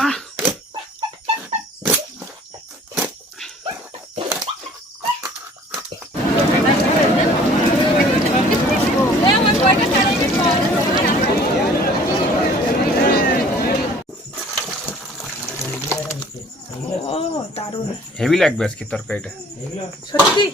বাবা, দারুণ হেভি লাগবে আজকে তরকারিটা সত্যি।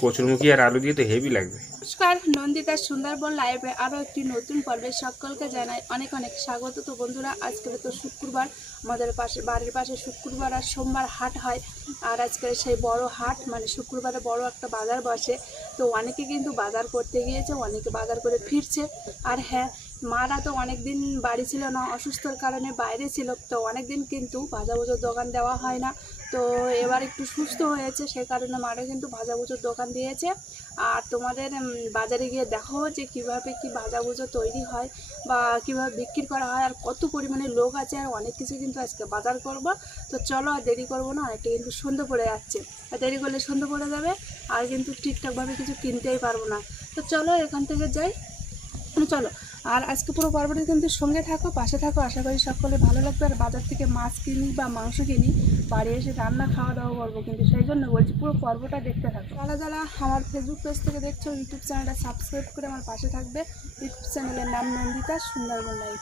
কচুরমুখী আর আলু দিয়ে তো হেভি লাগবে। নমস্কার, নন্দিতা সুন্দরবন লাইভে আরও একটি নতুন পর্বে সকলকে জানাই অনেক অনেক স্বাগত। তো বন্ধুরা, আজকের তো শুক্রবার, আমাদের বাড়ির পাশে শুক্রবার আর সোমবার হাট হয়। আর আজকের সেই বড় হাট, মানে শুক্রবারে বড় একটা বাজার বসে। তো অনেকে কিন্তু বাজার করতে গিয়েছে, অনেকে বাজার করে ফিরছে। আর হ্যাঁ, মারা তো অনেক দিন বাড়ি ছিল না, অসুস্থর কারণে বাইরে ছিল। তো অনেক দিন কিন্তু ভাজাভুজোর দোকান দেওয়া হয় না। তো এবার একটু সুস্থ হয়েছে, সে কারণে মারা কিন্তু ভাজাভুজোর দোকান দিয়েছে। আর তোমাদের বাজারে গিয়ে দেখো যে কীভাবে কি ভাজাভুজো তৈরি হয় বা কীভাবে বিক্রি করা হয়, আর কত পরিমাণে লোক আছে, আর অনেক কিছু কিন্তু আজকে বাজার করব। তো চলো, আর দেরি করবো না, অনেকটা কিন্তু সন্ধ্যে পড়ে যাচ্ছে, আর দেরি করলে সন্ধ্যে পড়ে যাবে, আর কিন্তু ঠিকঠাকভাবে কিছু কিনতেই পারবো না। তো চলো এখান থেকে যাই, চলো। আর আজকে পুরো পর্বটি কিন্তু সঙ্গে থাকো, পাশে থাকো, আশা করি সকলে ভালো লাগবে। আর বাজার থেকে মাছ কিনি বা মাংস কিনি, বাড়ি এসে রান্না খাওয়া দাওয়া করবো, কিন্তু সেই জন্য বলছি পুরো পর্বটা দেখতে থাকো। যারা যারা আমার ফেসবুক পেজ থেকে দেখছো, ইউটিউব চ্যানেলটা সাবস্ক্রাইব করে আমার পাশে থাকবে। ইউটিউব চ্যানেলের নাম নন্দিতা সুন্দরবন লাইভ।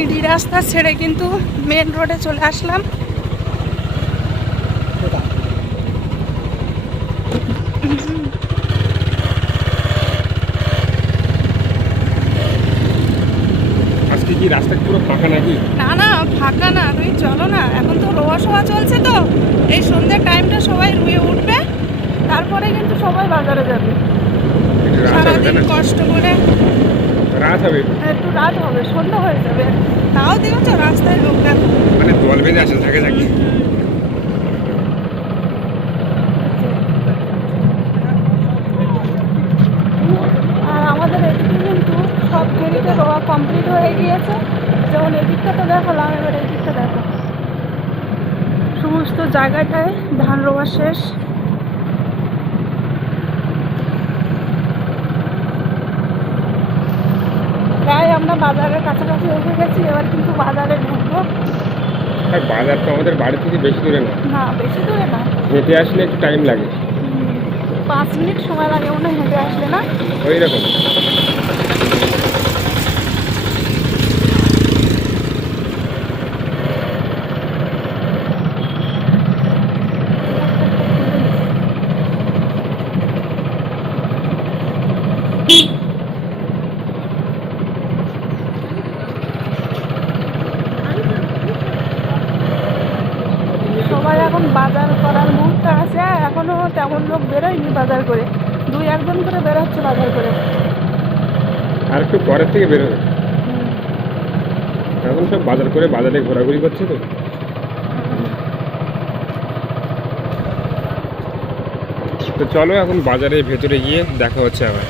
ইডি রাস্তা ছেড়ে কিন্তু মেন রোডে চলে আসলাম। আজকে কি রাস্তা পুরো ফাঁকা নাকি? না না, ফাঁকা না, তুমি চলো না, এখন তো রোয়া শোয়া চলছে। তো এই সন্ধ্যের টাইমটা সবাই রুয়ে উঠবে, তারপরে কিন্তু সবাই বাজারে যাবে। সারাদিন কষ্ট করে রাত হবে, একটু রাত হবে, সন্ধ্যা হয়ে যাবে, তাও দেখছো রাস্তায় লোক দেখো, মানে দল বেঁধে আসেন থাকে থাকে। আর আমাদের এদিকে কিন্তু সব জেরিতে রোয়া কমপ্লিট হয়ে গিয়েছে। যেমন এদিকটা তো দেখালাম, এবার এই দিকটা দেখো, সমস্ত জায়গাটায় ধান রোয়া শেষ। প্রায় আমরা বাজারের কাছাকাছি এসে গেছি, এবার কিন্তু বাজারে ঢুকবো। আর বাজার তো আমাদের বাড়ি থেকে বেশি দূরে না, না বেশি দূরে না, হেঁটে আসলে একটু টাইম লাগে, 5 মিনিট সময় লাগে মনে হয় হেঁটে আসলে, না ওই রকম। সবাই এখন বাজার করার মুহূর্তে আছে, এখনো তেমন লোক বেরোয়নি বাজার করে, 2-1 করে বেরোচ্ছে বাজার করে। আর একটু পরের থেকে বেরোবে, এখন সব বাজার করে বাজারে ঘোরাঘুরি করছে। তো চলো এখন বাজারের ভেতরে গিয়ে দেখা হচ্ছে আবার।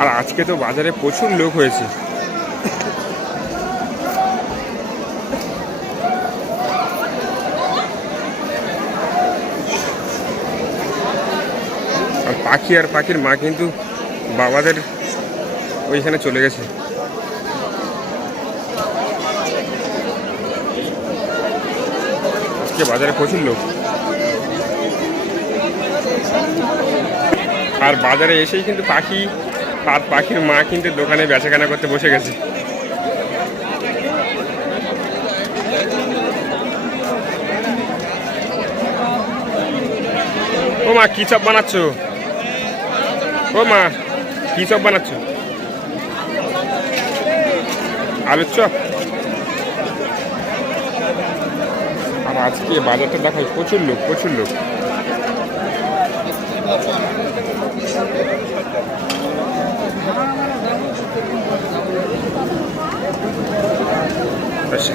আর আজকে তো বাজারে প্রচুর লোক হয়েছে। আর পাখি আর পাখির মা কিন্তু বাবাদের ওইখানে চলে গেছে। আজকে বাজারে প্রচুর লোক। আর বাজারে এসেই কিন্তু পাখি আর পাখির মা কিন্তু দোকানে বেচাকেনা করতে বসে গেছে। ও মা, কি চপ বানাচ্ছো? ও মা, কি চপ বানাচ্ছো? আলুর চপ। আর আজকে বাজারটা দেখায় প্রচুর লোক, প্রচুর লোক।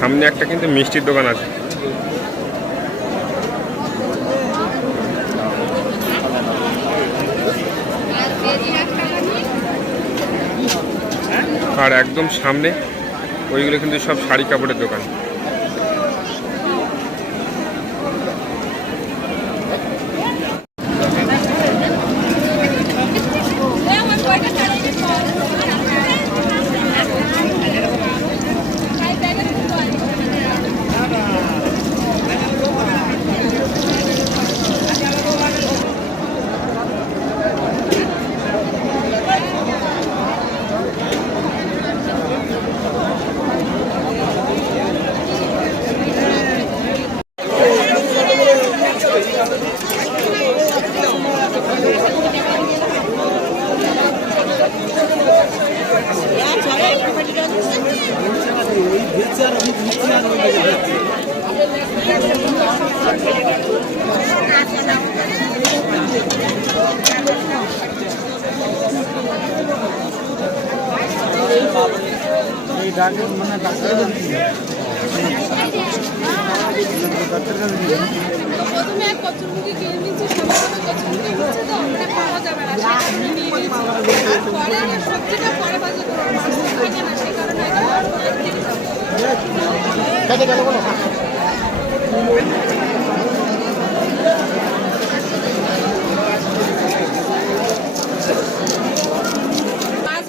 সামনে একটা কিন্তু মিষ্টির দোকান আছে। আর একদম সামনে ওইগুলো কিন্তু সব শাড়ি কাপড়ের দোকান।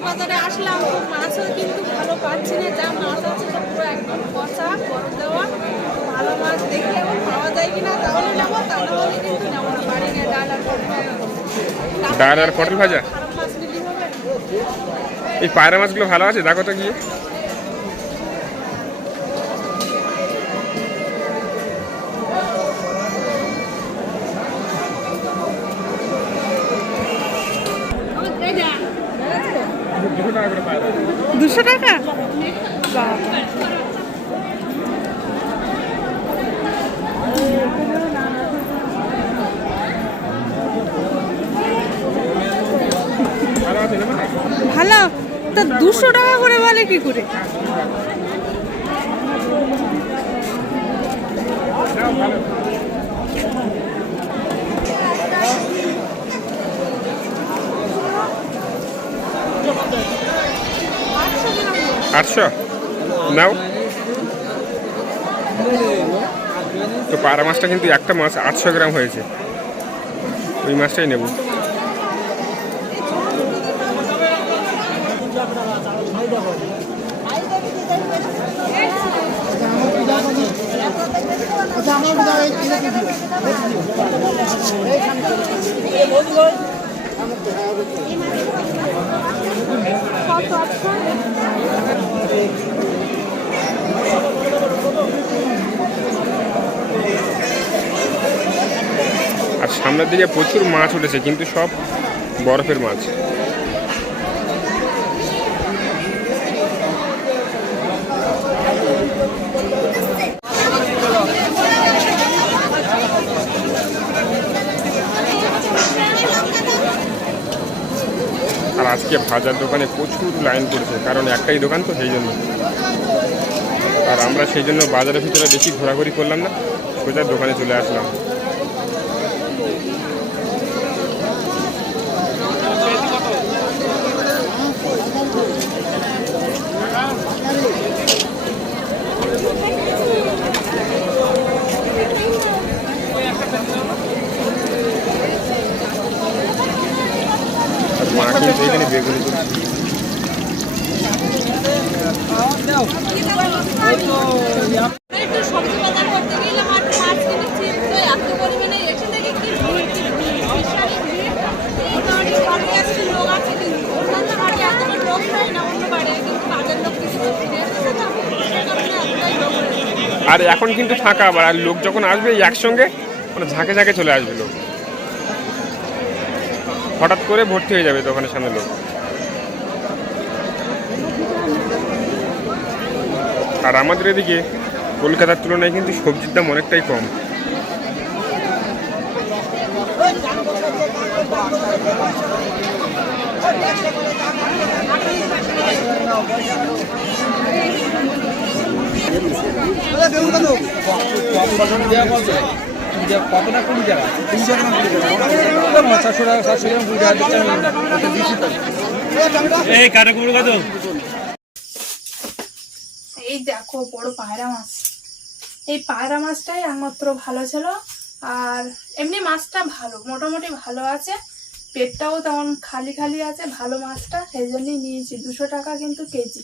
বাজারে আসলাম, মাছও কিন্তু ভালো পাচ্ছি না, যা মাছ আছে সব পুরো একদম পচা বরফ দেওয়া। ভালো মাছ দেখে এখন পাওয়া যায় কিনা তাহলে নেবো, তা না হলে কিন্তু নেবো না। বাড়ি নিয়ে ডাল আর পটল ভাজা। খারাপ মাছ নিতে হবে। এই পায়রা মাছগুলো ভালো আছে, দেখো তো গিয়ে। $200 টাকা? ভালো তা 200 টাকা করে বলে কি করে? আটশো নাও তো। পায়রা মাছটা কিন্তু একটা মাছ 800 গ্রাম হয়েছে, ওই মাছটাই নেব। আর সামনের দিকে প্রচুর মাছ উঠেছে, কিন্তু সব বরফের মাছ। আর আজকে ভাজার দোকানে প্রচুর লাইন পড়েছে, কারণ একটাই দোকান তো, সেই জন্য। আর আমরা সেই জন্য বাজারের ভিতরে বেশি ঘোরাঘুরি করলাম না, সোজা দোকানে চলে আসলাম। মা কিন্তু এখানে বেগুনি করছে। একটু সবজি বাজার করতে গেলাম আর মাছ কিনেছি, তো এত পরিমাণে এসে দেখি কি বিশাল ভিড়। এই কারণে ঘরে আসছে, লোক আছে কিন্তু অন্যান্য বাড়ি এত লোক হয় না, অন্য বাড়ি কিন্তু কাজের লোক কিছু ফিরে এসেছে তো, সেই কারণে এতটাই লোক হয়েছে। আর এখন কিন্তু ফাঁকা আবার, আর লোক যখন আসবে একসঙ্গে মানে ঝাঁকে ঝাঁকে চলে আসবে লোক, হঠাৎ করে ভর্তি হয়ে যাবে দোকানের সামনে লোক। আর আমাদের এদিকে কলকাতার তুলনায় কিন্তু সবজির দাম অনেকটাই কম। কত না 20 টাকা 300 টাকা 700 টাকা 700 গ্রাম 20 টাকা এই কাটা কুমড়ো কত? এই দেখো বড় পায়রা মাছ। এই পায়রা মাছটাই একমাত্র ভালো ছিল। আর এমনি মাছটা ভালো, মোটামুটি ভালো আছে, পেটটাও তেমন খালি খালি আছে, ভালো মাছটা, সেই জন্যই নিয়েছি। 200 টাকা কিন্তু কেজি,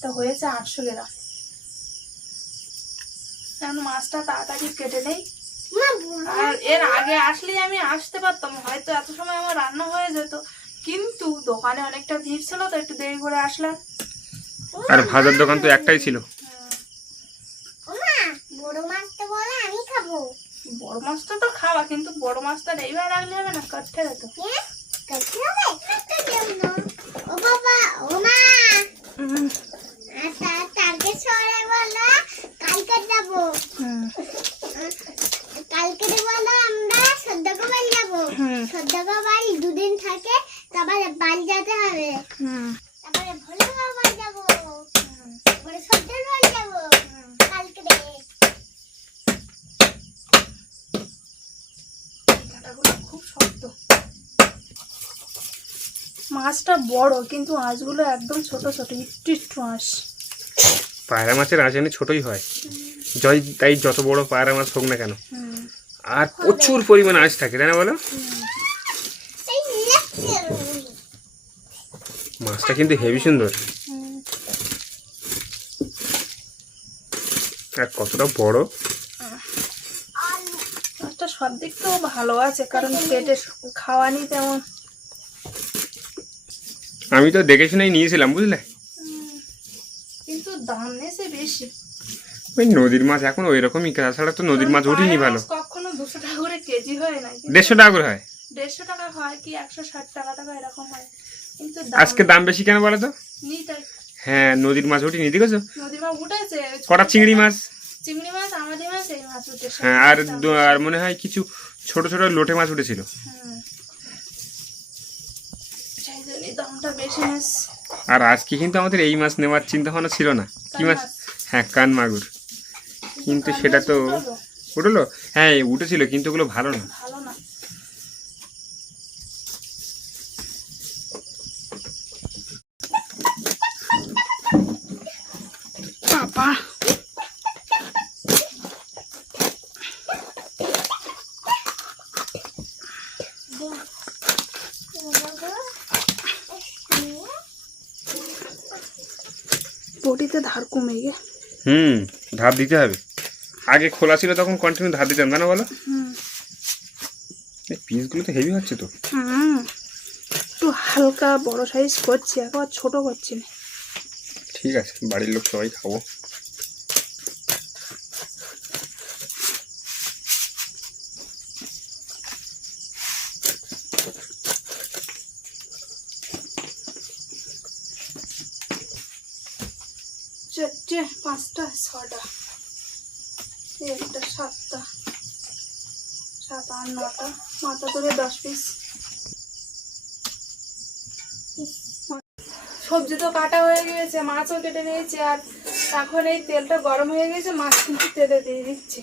তা হয়েছে 800 গ্রাম। এখন মাছটা তাড়াতাড়ি কেটে নেই। আর এর আগে আসলেই আমি আসতে পারতাম, হয়তো এত সময় আমার রান্না হয়ে যেত, কিন্তু দোকানে অনেকটা ভিড় ছিল তো একটু দেরি করে আসলাম। আর ভাজার দোকান তো একটাই ছিল। বড় মাছটা বলে আমি খাবো। বড় মাছটা তো খাওয়া, কিন্তু বড় মাছটা এইবার রাখলে হবে না, কাটতে হবে তো। কাটতে হবে? কাটতে দেব না। ও বাবা, ও মা। তাকে সরে বলো কালকে যাবো। কালকে বলো আমরা সদ্যকে বাড়ি যাবো। সদ্যকে বাড়ি 2 দিন থাকে, তারপরে বাড়ি যেতে হবে। তারপরে ভোলে বাড়ি যাবো। তারপরে সদ্যের বাড়ি যাবো। কালকে খুব শক্ত। মাছটা বড়, কিন্তু মাছগুলো একদম ছোট ছোট, একটু একটু মাছ। পায়রা মাছের আঁশ এমনি ছোটই হয়, তাই যত বড় পায়রা মাছ হোক না কেন। আর প্রচুর পরিমাণে আঁশ থাকে, তাই না বলো? মাছটা কিন্তু হেভি সুন্দর। আর কতটা বড়। মাছটা সব দিক তো ভালো আছে, কারণ পেটে খাওয়া নি তেমন। আমি তো দেখে শুনেই নিয়েছিলাম, বুঝলে, কিন্তু দাম নেছে বেশি। ওই নদীর মাছ এখন ওই রকমই, তাছাড়া তো নদীর মাছ ওঠেনি ভালো। কখনো 200 টাকা করে কেজি হয় না, 150 টাকা করে হয়। 150 টাকা হয় কি 160 টাকা এরকম হয়, কিন্তু আজকে দাম বেশি কেন বলো তো? নিতাই। হ্যাঁ, নদীর মাছ ওঠেনি, দেখেছো? নদীর মাছ উঠেছে, কটা চিংড়ি মাছ, আমাদের মাছ, এই মাছ উঠেছে। হ্যাঁ, আর মনে হয় কিছু ছোট ছোট লোটে মাছ উঠেছিল। সেই জন্যই দামটা বেশি মাছ। আর আজকে কিন্তু আমাদের এই মাছ নেওয়ার চিন্তা ভাবনা ছিল না। কি মাছ? হ্যাঁ, কান মাগুর। কিন্তু সেটা তো উঠলো। হ্যাঁ, উঠেছিল, কিন্তু ওগুলো ভালো না। ভালো না। বাবা, বটিতে ধার কমে গে। ধার দিতে হবে। আগে খোলা ছিল তখন কন্টিনিউ ধার দিতাম, জানো বলো? এই পিসগুলো তো হেভি হচ্ছে তো। একটু হালকা বড় সাইজ করছি, একবার ছোট করছি না। ঠিক আছে, বাড়ির লোক সবাই খাবো। চারটে, 5টা, 6টা, 1টা, 7টা, 7, 8, 9টা, মাথা ধরে 10 পিস। সবজি তো কাটা হয়ে গেছে, মাছও কেটে নিয়েছি, আর এখন এই তেলটা গরম হয়ে গেছে, মাছ কিন্তু তেলে দিয়ে দিচ্ছি।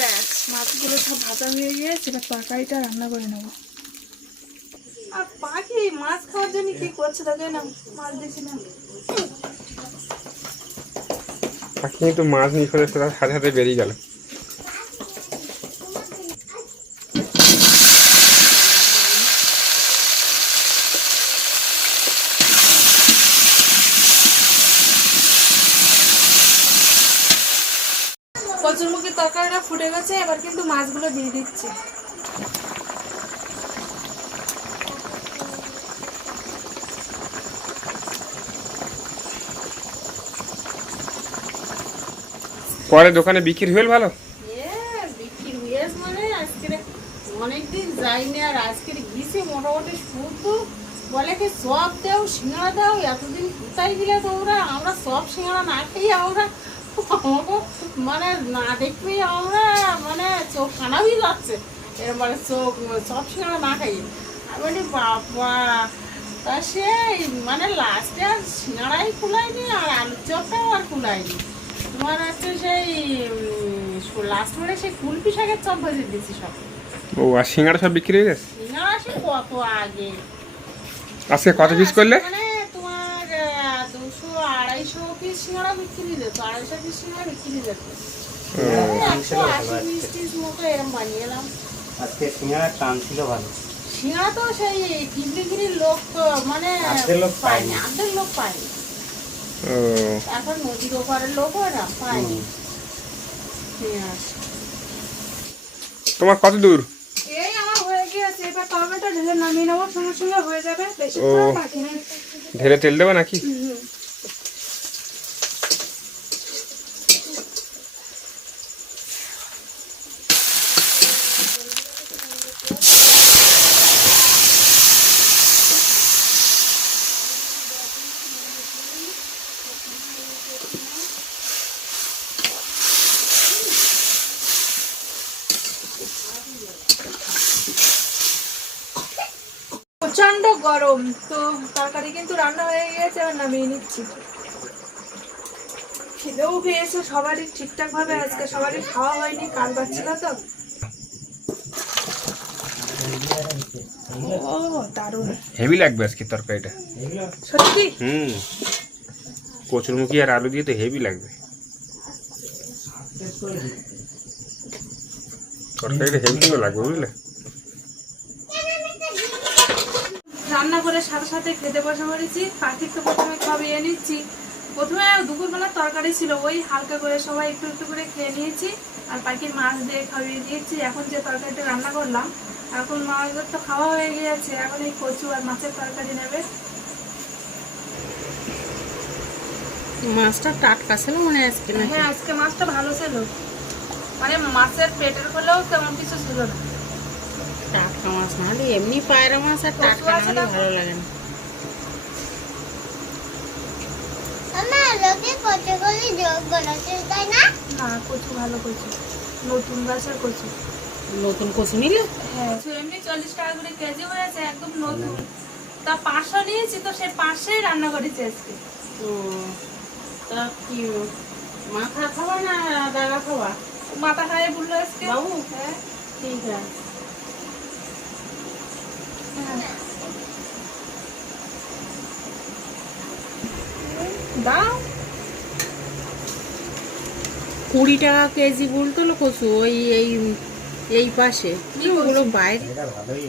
ব্যাস, মাছগুলো সব ভাজা হয়ে গিয়েছে, এবার তরকারিটা রান্না করে নেবো। আর পাখি মাছ খাওয়ার জন্য কি করছে দেখে না, মাছ দেখি না। পাখি কিন্তু মাছ নিয়ে ফেলে তার সাথে সাথে বেরিয়ে গেল। কচুরমুখির তরকারিটা ফুটে গেছে, এবার কিন্তু মাছগুলো দিয়ে দিচ্ছি। পরে দোকানে বিক্রি হল ভালো? বিক্রি হয়েছে মানে আজকে অনেকদিন যাইনি, আর আজকের গিয়েছে মোটামুটি শুধু বলে কি সব দাও সিঙ্গাড়া দাও, এতদিন কোথায় গেলে তোমরা? আমরা সব সিঙ্গাড়া না খেয়ে আমরা আমাকে মানে না দেখলেই আমরা মানে চোখ কানাবি যাচ্ছে, এর মানে চোখ সব সিঙ্গাড়া না খাই। আমি বলি বাবা, তা সেই মানে লাস্টে আর সিঙ্গাড়াই কুলায়নি আর আলুর চপটাও আর কুলায়নি। তোমার হচ্ছে সেই লাস্ট মানে সেই কুলপি শাকের চপ ভেজে দিয়েছি সব। ও, আর সিঙ্গাড়া সব বিক্রি হয়ে গেছে? সিঙ্গাড়া সে কত আগে। আজকে কত পিস করলে? মানে তোমার 200-250 পিস সিঙ্গাড়া বিক্রি যেত, 250 পিস সিঙ্গাড়া বিক্রি যেত। 180 পিস মতো এরম বানিয়ে এলাম। আজকে সিঙ্গাড়ার টান ছিল ভালো। সিঙ্গাড়া তো সেই টিবলিগিরির লোক মানে আর্ধেক লোক পায়নি। অর্ধেক লোক পায়নি। ও, এখন নদীর ওপারের লোক ওরা পায়নি। তোমার কত দূর? এই আমার হয়ে গিয়েছে, এবার তরকারিটা ঢেলে নামিয়ে নেবো, সঙ্গে সঙ্গে হয়ে যাবে, বেশি ও। বাকি নেই। ঢেলে তেল দেবে নাকি? প্রচন্ড গরম, তো তরকারি কিন্তু রান্না হয়ে গিয়েছে, এবার নামিয়ে নিচ্ছি। খিদেও পেয়েছে সবারই ঠিকঠাক ভাবে, আজকে সবারই খাওয়া হয়নি, কাল পাচ্ছিল তো। ও দারুণ, হেভি লাগবে আজকে তরকারিটা। সত্যি। কচুরমুখী আর আলু দিয়ে তো হেভি লাগবে তরকারিটা, হেভি সুন্দর লাগবে বুঝলে। রান্না করে সাথে সাথে খেতে বসে পড়েছি। পাখির তো প্রথমে খাইয়ে নিচ্ছি। প্রথমে দুপুরবেলা তরকারি ছিল, ওই হালকা করে সবাই একটু একটু করে খেয়ে নিয়েছি, আর পাখির মাছ দিয়ে খাইয়ে দিয়েছি। এখন যে তরকারিটা রান্না করলাম, এখন মাছদের তো খাওয়া হয়ে গিয়েছে, এখন এই কচু আর মাছের তরকারি নেবে। মাছটা টাটকা ছিল মানে আজকে না? হ্যাঁ, আজকে মাছটা ভালো ছিল, মানে মাছের পেটের হলেও তেমন কিছু ছিল না। টাটকা মাছ না হলে এমনি পায়রা মাছ আর টাটকা না হলে ভালো লাগে না। আমার লোকে কত করে যোগ বলেছে তাই না? না, কচু ভালো কচু, নতুন গাছের কচু। নতুন কচু নিলে? হ্যাঁ, এমনি 40 টাকা করে কেজি হয়েছে, একদম নতুন। তা 500 নিয়েছি, তো সে 500ই রান্না করেছি আজকে। তা কি মাথা খাওয়া না দাগা খাওয়া? মাথা খাইয়ে বললো আজকে বাবু। হ্যাঁ, ঠিক আছে। দাও। 20 টাকা কেজি বলতো কচু ওই এই পাশে, ওগুলো বাইরে। এটা ভালোই।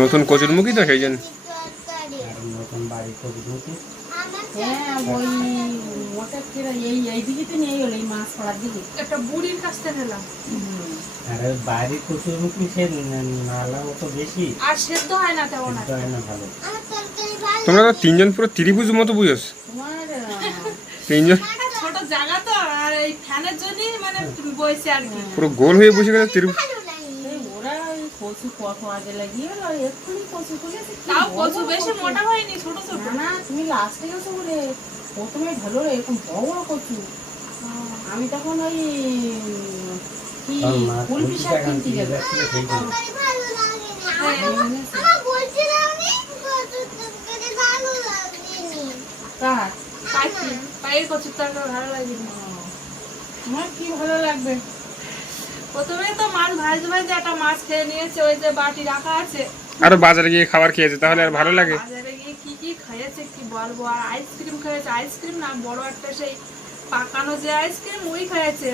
নতুন কচুরমুখী তো সেই জন্য। তরকারি আর নতুন বাড়ি কচুরমুখী। আমার হ্যাঁ, ওই মোটা কেরা এই দিকে তো নেই হলো, এই মাছ পড়ার দিকে। একটা বুড়ির কাছ থেকে নিলাম। আর ওই বাড়ির কচুরমুখী সে নালা মতো বেশি, আর সেদ্ধ হয় না তেমন। কিন্তু হয় না ভালো। আমার তরকারি ভালো। তোমরা তো তিনজন পুরো ত্রিভুজ মতো বুঝোস। তোমার তিনজন ছোট জায়গা তো, আর এই ফ্যানের জন্যই মানে বইছে আর কি। পুরো গোল হয়ে বসে গেছে ত্রিভুজ। ভালো লাগে। এই ওরা ওই কচু কত আগে লাগিয়ে গেল, এক্ষুনি কচু খুলেছে। কি তাও বড় কচু বেশি কচু। মোটা হয়নি, ছোট ছোট। না না, তুমি লাস্টে গেছো বলে প্রথমে ভালো এরকম বড় বড় কচু। আমি তখন ওই কি কারণ মা ফুলপি কচু শাক শাক কিনতে আনতে গেল। যাচ্ছিল সেই জন্য। তরকারি ভালো লাগে না। হ্যাঁ, আমার বলছিলাম আমি কচুর তরকারি ভালো লাগেনি। কার? পাখি পায়ের কচুর তরকারি ভালো লাগে না। তোমার কি ভালো লাগবে? প্রথমে তো মাছ ভাজতে ভাজতে একটা মাছ খেয়ে নিয়েছে, ওই যে বাটি রাখা আছে। আরো বাজারে গিয়ে খাবার খেয়েছে, তাহলে আর ভালো লাগে? বাজারে গিয়ে কি কি খেয়েছে কি বলবো। আর আইসক্রিম খেয়েছে, আইসক্রিম না, বড় একটা সেই পাকানো যে আইসক্রিম ওই খেয়েছে,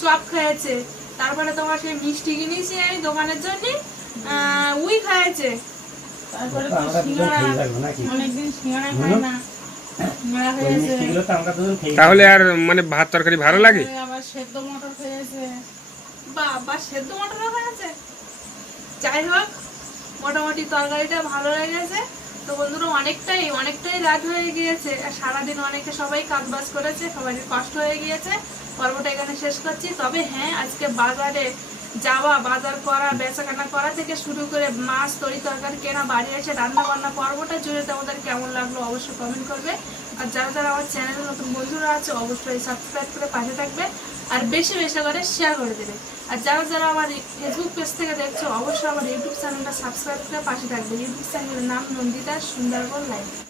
চপ খেয়েছে। তারপরে তোমার সেই মিষ্টি কিনেছি আমি দোকানের জন্য, ওই খেয়েছে। তারপরে তো তো আমরা দুজন সিঙ্গাড়া, খেয়ে থাকবো নাকি? অনেকদিন সিঙ্গাড়া খাই না, সিঙ্গাড়া ওই খেয়েছে। মিষ্টিগুলো তো আমরা দুজন খেয়ে তাহলে আর মানে ভাত তরকারি ভালো লাগে? তারপরে আবার সেদ্ধ মটর খেয়েছে। বা সেদ্ধ মটর খেয়েছে। যাই হোক, মোটামুটি তরকারিটা ভালো লেগেছে। তো বন্ধুরা অনেকটাই রাত হয়ে গিয়েছে, আর সারাদিন অনেকে সবাই কাজ বাজ করেছে, সবাই কষ্ট হয়ে গিয়েছে। পর্বটা এখানে শেষ করছি। তবে হ্যাঁ, আজকে বাজারে যাওয়া, বাজার করা, বেচাকেনা করা থেকে শুরু করে মাছ তরি তরকারি কেনা, বাড়ি এসে রান্না বান্না, পর্বটা জুড়ে তোমাদের কেমন লাগলো অবশ্যই কমেন্ট করবে। আর যারা যারা আমার চ্যানেলে নতুন বন্ধুরা আছে অবশ্যই সাবস্ক্রাইব করে পাশে থাকবে, আর বেশি বেশি করে শেয়ার করে দেবে। আর যারা যারা আমার ফেসবুক পেজ থেকে দেখছো অবশ্যই আমার ইউটিউব চ্যানেলটা সাবস্ক্রাইব করে পাশে থাকবে। ইউটিউব চ্যানেলের নাম নন্দিতা সুন্দরবন লাইফ।